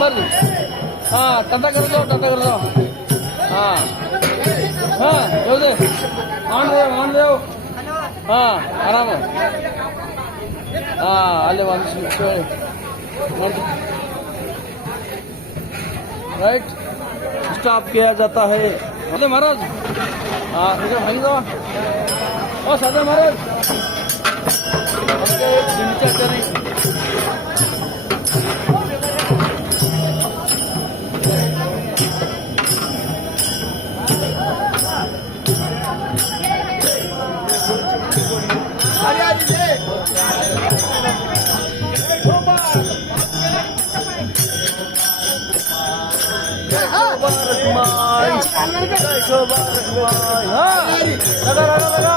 भल हा त हा आराम हा आले माणूस राइट स्टॉप किया जाता है अरे महाराज हाँ इधर भाई जाओ ओ सादा महाराज মাই লাগা লাগা লাগা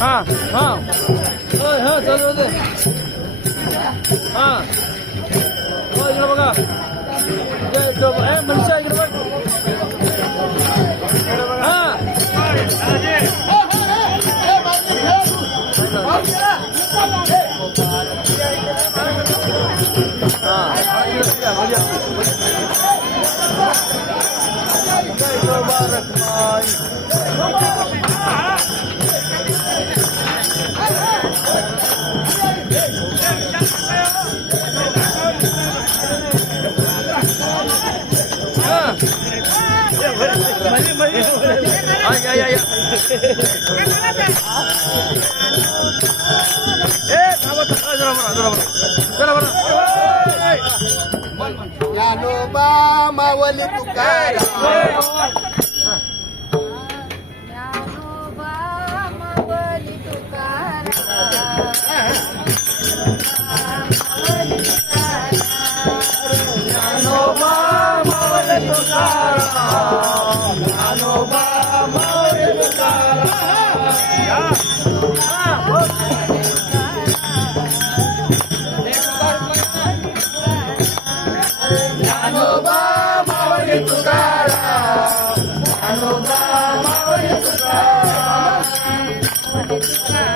啊，好好走走走，啊，走吧吧吧，哎，走吧哎，没事。Ay, ay, ay. Eh, sahabat, sahabat, sahabat, sahabat. Mavli Tukaram Dnyanoba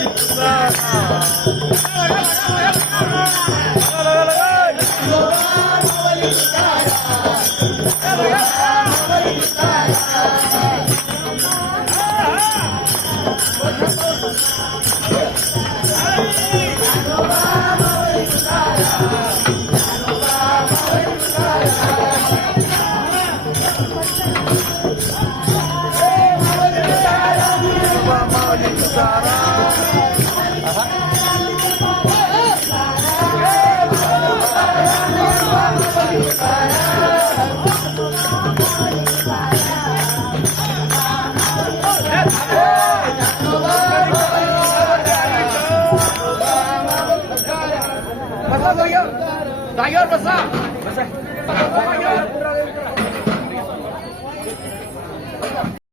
माऊली तुकाराम बसा जागेवर बसा बसा.